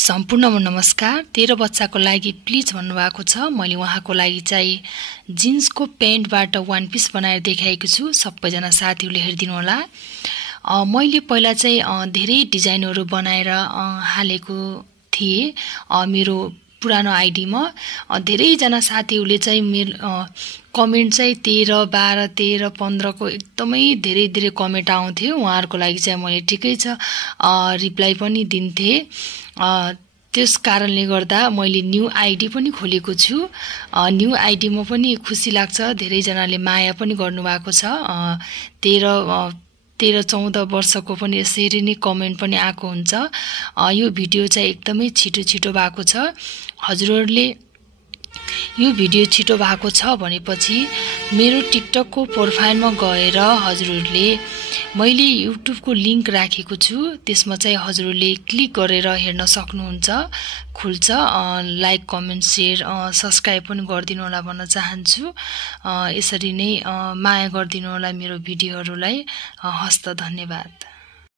सम्पूर्ण नमस्कार। 13 बच्चाको लागि प्लिज भन्नुभएको छ। मैले उहाँको लागि चाहिँ जिन्सको प्यान्टबाट वान पिस बनाएर देखाएको छु। सबैजना साथीहरूले हेरिदिनु होला। मैले पहिला चाहिँ धेरै डिजाइनहरू बनाएर हालेको थिएँ मेरो पुरानो आइडीमा। धेरैजना साथीहरूले चाहिँ मेरो कमेन्ट चाहिँ 13, 12, 13, 15 को एकदमै धेरै कमेन्ट आउँथ्यो। उहाँहरूको लागि चाहिँ मैले ठिकै छ रिप्लाई पनि दिन्थे। त्यस कारणले गर्दा मैले न्यू आइडी पनि खोलेको छु। न्यू आइडीमा पनि खुसी लाग्छ, धेरैजनाले माया पनि गर्नुभएको छ। 13-14 वर्षको पनि यसरी नै कमेन्ट पनि आएको हुन्छ। यो भिडियो चाहिँ एकदमै छिटो भएको छ। हजुरहरूले यो भिडियो छिटो भएको छ भनेपछि मेरो टिकटकको प्रोफाइलमा गएर हजुरहरूले मैले युट्युबको लिंक राखेको छु, त्यसमा चाहिँ हजुरहरूले क्लिक गरेर हेर्न सक्नुहुन्छ। खुल्छ। लाइक, कमेन्ट, शेयर, सब्स्क्राइब पनि गरिदिनु होला भन्न चाहन्छु। यसरी नै माया गरिदिनु होला मेरो भिडियोहरूलाई। हस्त धन्यवाद।